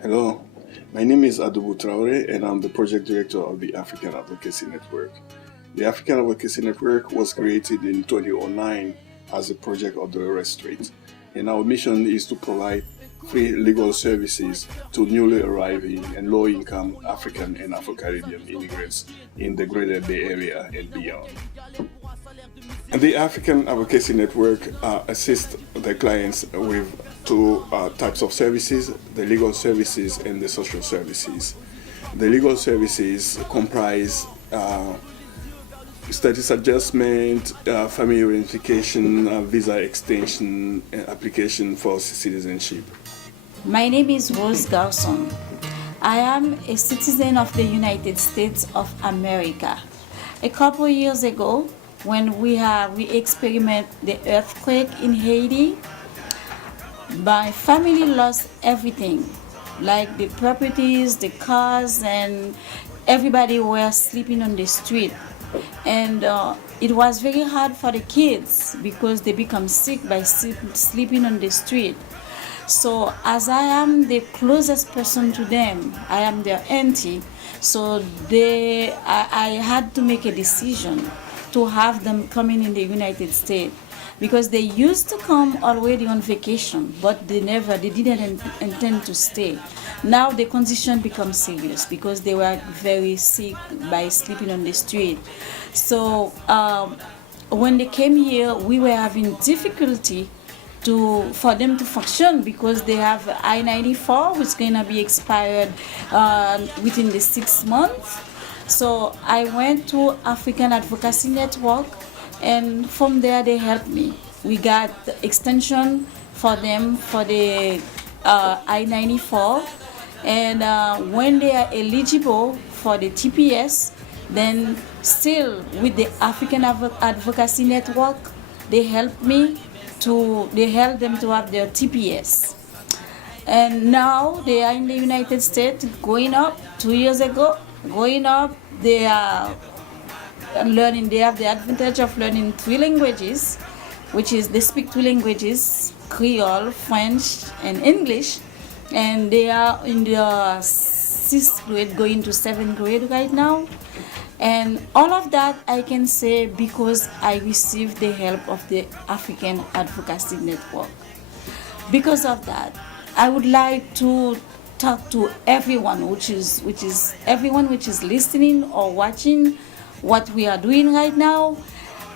Hello, my name is Adubu Traore and I'm the project director of the African Advocacy Network. The African Advocacy Network was created in 2009 as a project of the Restorate, and our mission is to provide free legal services to newly arriving and low-income African and Afro-Caribbean immigrants in the Greater Bay Area and beyond. And the African Advocacy Network assists the clients with two types of services: the legal services and the social services. The legal services comprise status adjustment, family reunification, visa extension, and application for citizenship. My name is Rose Garson. I am a citizen of the United States of America. A couple years ago, when we experienced the earthquake in Haiti, my family lost everything, like the properties, the cars, and everybody were sleeping on the street. And it was very hard for the kids because they become sick by sleeping on the street. So as I am the closest person to them, I am their auntie, so I had to make a decision to have them coming in the United States, because they used to come already on vacation, but they didn't intend to stay. Now the condition becomes serious because they were very sick by sleeping on the street. So when they came here, we were having difficulty for them to function because they have I-94, which is going to be expired within the 6 months. So I went to African Advocacy Network, and from there they helped me. We got the extension for them for the I-94, and when they are eligible for the TPS, then still with the African Advocacy Network, they help them to have their TPS. And now they are in the United States, going up 2 years ago, they are learning, they have the advantage of learning 3 languages, which is they speak 2 languages, Creole, French, and English, and they are in the 6th grade going to 7th grade right now. And all of that I can say because I received the help of the African Advocacy Network. Because of that, I would like to talk to everyone which is listening or watching what we are doing right now.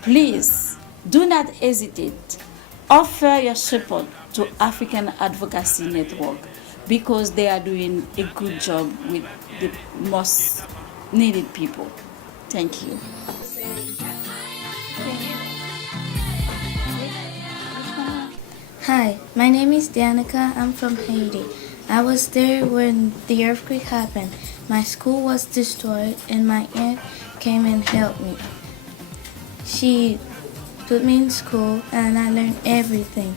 Please do not hesitate. Offer your support to African Advocacy Network because they are doing a good job with the most needed people. Thank you. Hi, my name is Danica. I'm from Haiti. I was there when the earthquake happened. My school was destroyed and my aunt came and helped me. She put me in school and I learned everything.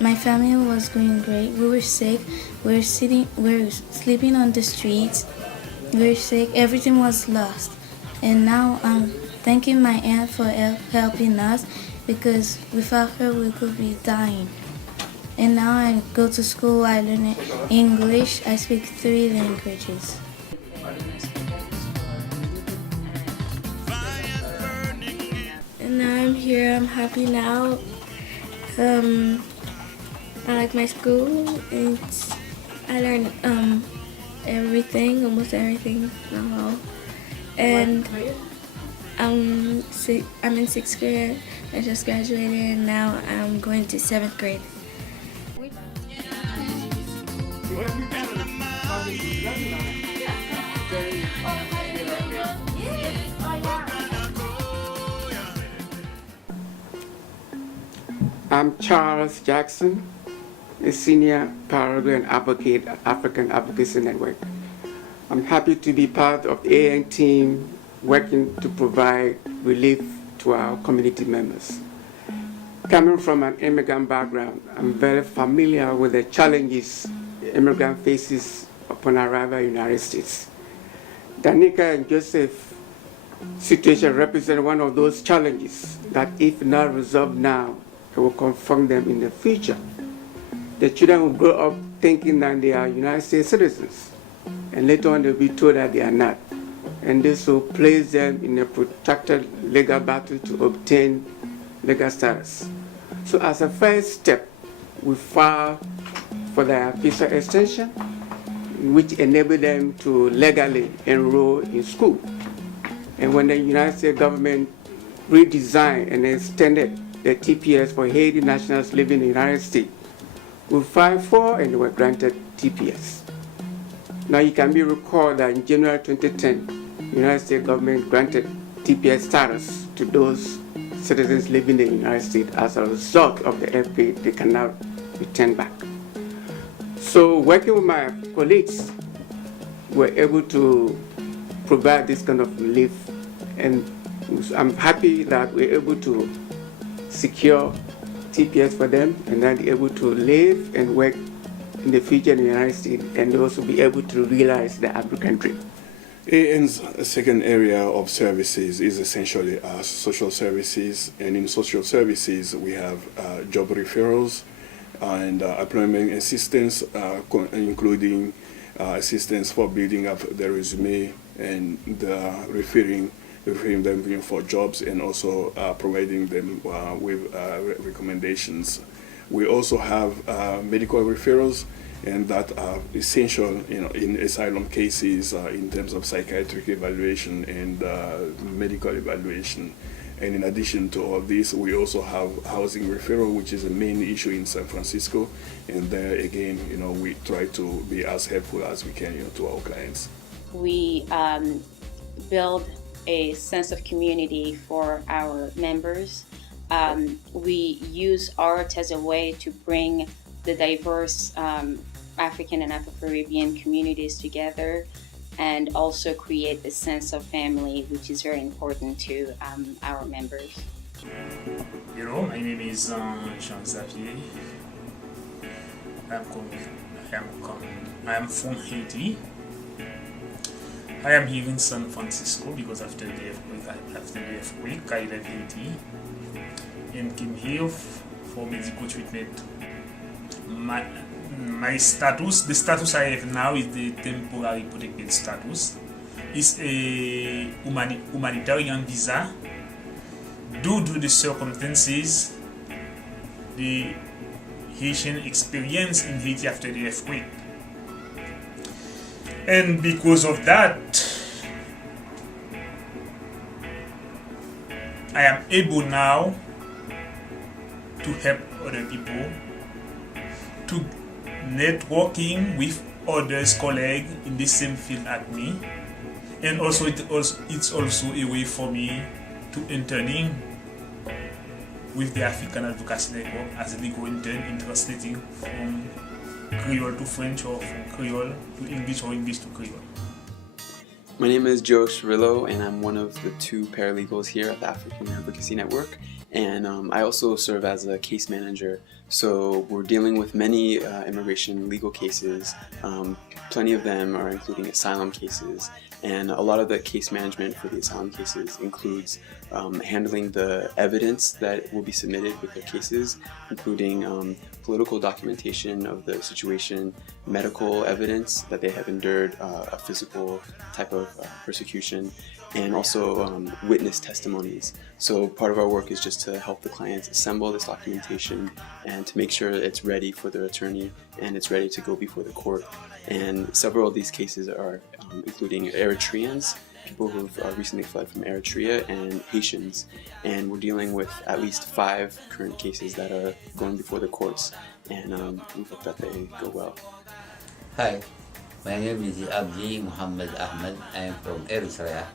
My family was going great. We were sick. We were sleeping on the streets. We were sick. Everything was lost. And now I'm thanking my aunt for helping us, because without her we could be dying. And now I go to school, I learn English, I speak 3 languages. And now I'm here, I'm happy now. I like my school, I learn everything, almost everything now. And I'm in 6th grade, I just graduated, and now I'm going to 7th grade. I'm Charles Jackson, a senior paralegal and advocate at African Advocacy Network. I'm happy to be part of the AN team working to provide relief to our community members. Coming from an immigrant background, I'm very familiar with the challenges the immigrant faces upon arrival in the United States. Danica and Joseph's situation represents one of those challenges that, if not resolved now, it will confront them in the future. the children will grow up thinking that they are United States citizens, and later on they'll be told that they are not. And this will place them in a protracted legal battle to obtain legal status. So as a first step, we filed for their visa extension, which enable them to legally enroll in school. And when the United States government redesigned and extended the TPS for Haiti nationals living in the United States, we filed for and were granted TPS. Now you can be recalled that in January 2010, the United States government granted TPS status to those citizens living in the United States. As a result of the FPA, they can now return back. So working with my colleagues, we're able to provide this kind of relief, and I'm happy that we're able to secure TPS for them and then be able to live and work in the future in the United States, and also be able to realize the African dream. AN's second area of services is essentially social services, and in social services we have job referrals and employment assistance, including assistance for building up their resume and referring them for jobs, and also providing them with recommendations. We also have medical referrals, and that are essential, in asylum cases in terms of psychiatric evaluation and medical evaluation. And in addition to all this, we also have housing referral, which is a main issue in San Francisco. And there again, we try to be as helpful as we can, to our clients. We build a sense of community for our members. We use art as a way to bring the diverse African and Afro-Caribbean communities together, and also create a sense of family, which is very important to our members. Hello, my name is Jean-Xavier. I am from Haiti. I am here in San Francisco because after the earthquake, I left Haiti and came here for medical treatment. My status, the status I have now is the temporary protected status. It's a humanitarian visa. Due to the circumstances, the Haitian experience in Haiti after the earthquake. And because of that, I am able now to help other people, to networking with others, colleagues in the same field as me, and also it's also a way for me to interning with the African Advocacy Network as a legal intern in translating from Creole to French, or from Creole to English, or English to Creole. My name is Joe Cirillo, and I'm one of the 2 paralegals here at the African Advocacy Network, and I also serve as a case manager. So we're dealing with many immigration legal cases. Plenty of them are including asylum cases, and a lot of the case management for the asylum cases includes handling the evidence that will be submitted with the cases, including political documentation of the situation, medical evidence that they have endured a physical type of persecution, and also witness testimonies. So part of our work is just to help the clients assemble this documentation and to make sure it's ready for their attorney and it's ready to go before the court. And several of these cases are including Eritreans, people who've recently fled from Eritrea, and Haitians. And we're dealing with at least 5 current cases that are going before the courts, and we hope that they go well. Hi, my name is Abdi Muhammad Ahmed. I am from Eritrea,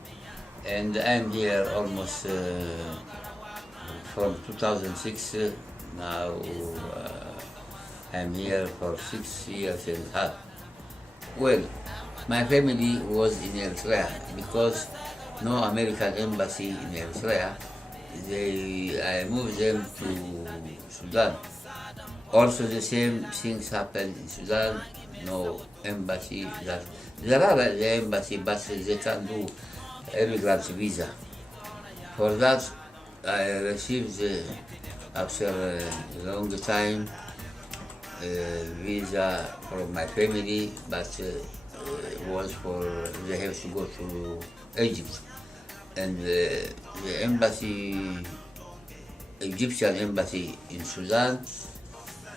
and I am here almost from 2006. Now I'm here for 6 years and a half. Well, my family was in Eritrea because no American embassy in Eritrea. I moved them to Sudan. Also the same things happened in Sudan. No embassy. There are the embassy, but they can't do immigrant visa. For that, I received after a long time visa from my family, but was for they have to go to Egypt, and the embassy, Egyptian embassy in Sudan,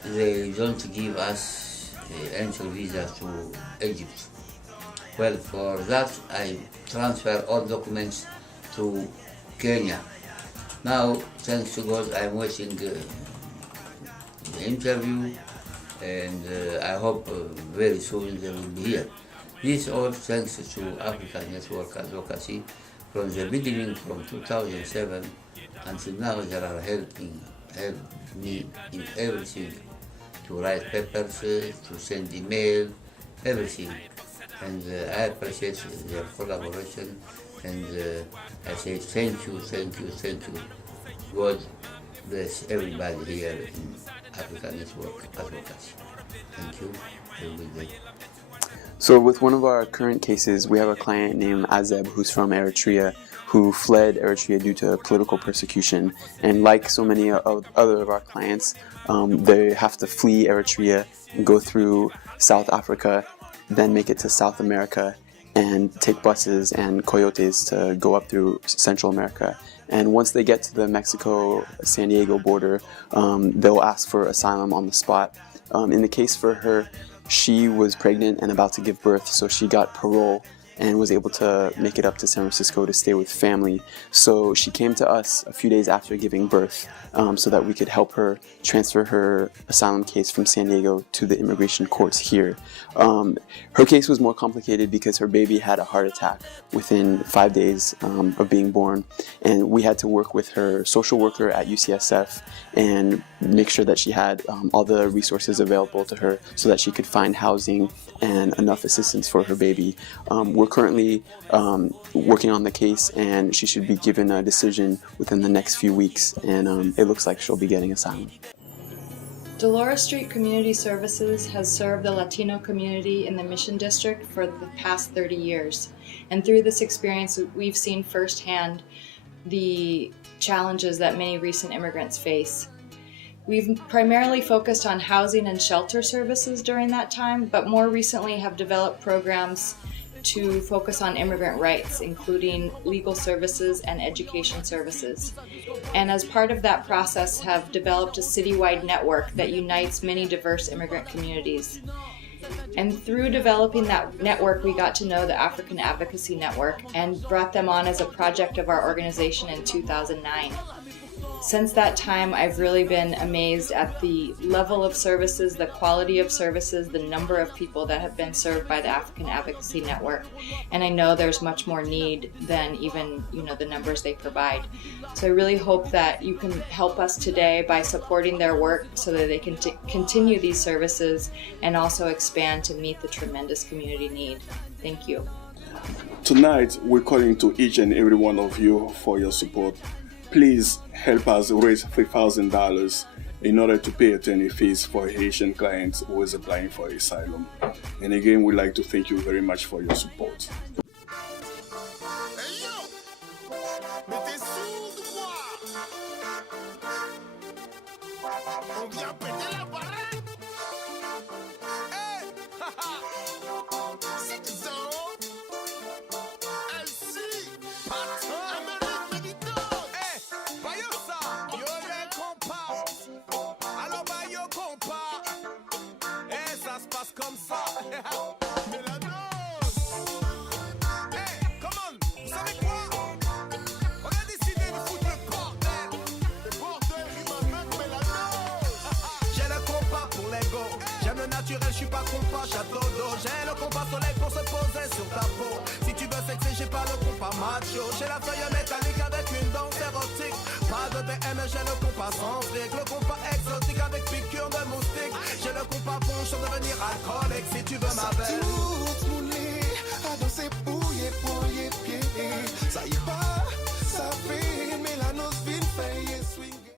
they don't give us entry visa to Egypt. Well, for that I transfer all documents to Kenya. Now, thanks to God, I'm waiting the interview, and I hope very soon they will be here. This all thanks to African Network Advocacy. From the beginning, from 2007 until now, they are helping me in everything, to write papers, to send email, everything. And I appreciate their collaboration, and I say thank you. God bless everybody here in African Network Advocacy. Thank you. Have a good day. So with one of our current cases, we have a client named Azeb who's from Eritrea, who fled Eritrea due to political persecution. And like so many other of our clients, they have to flee Eritrea and go through South Africa, then make it to South America and take buses and coyotes to go up through Central America. And once they get to the Mexico-San Diego border, they'll ask for asylum on the spot. In the case for her, she was pregnant and about to give birth, so she got parole and was able to make it up to San Francisco to stay with family. So she came to us a few days after giving birth so that we could help her transfer her asylum case from San Diego to the immigration courts here. Her case was more complicated because her baby had a heart attack within 5 days of being born, and we had to work with her social worker at UCSF and make sure that she had all the resources available to her so that she could find housing and enough assistance for her baby. We're currently working on the case, and she should be given a decision within the next few weeks, and it looks like she'll be getting asylum. Dolores Street Community Services has served the Latino community in the Mission District for the past 30 years. And through this experience, we've seen firsthand the challenges that many recent immigrants face. We've primarily focused on housing and shelter services during that time, but more recently have developed programs to focus on immigrant rights, including legal services and education services. And as part of that process, have developed a citywide network that unites many diverse immigrant communities. And through developing that network, we got to know the African Advocacy Network and brought them on as a project of our organization in 2009. Since that time, I've really been amazed at the level of services, the quality of services, the number of people that have been served by the African Advocacy Network. And I know there's much more need than even, the numbers they provide. So I really hope that you can help us today by supporting their work so that they can continue these services and also expand to meet the tremendous community need. Thank you. Tonight, we're calling to each and every one of you for your support. Please help us raise $3,000 in order to pay attorney fees for a Haitian client who is applying for asylum. And again, we'd like to thank you very much for your support. Comme ça, Mélanos. Hey, come on, vous savez quoi? On a décidé de foutre le bordel. Le bordel rime avec Mélanos. J'ai le compas pour l'ego. J'aime le naturel, je suis pas compas, chadodo. J'ai le compas soleil pour se poser sur ta peau. Si tu veux sexer, j'ai pas le compas macho. J'ai la feuille métallique avec une danse érotique. Pas de BM, j'ai le compas sans fric. Le compas exotique avec piqûre de moustique. J'ai le compas bon, je veux devenir alcoolique si tu veux ma belle.